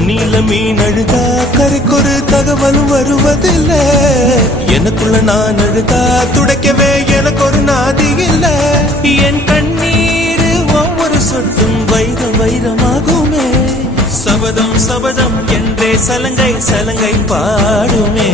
தண்ணியில மீன் அழுதா கரைக்கொரு தகவலும் வருவதில்ல. எனக்குள்ள நான் அழுதா துடைக்கவே எனக்கு ஒரு நாதி இல்ல. என் கண்ணீர் ஒவ்வொரு சொட்டும் வைரம் வைரமாகுமே. சபதம் சபதம் என்றே சலங்கை சலங்கை பாடுமே.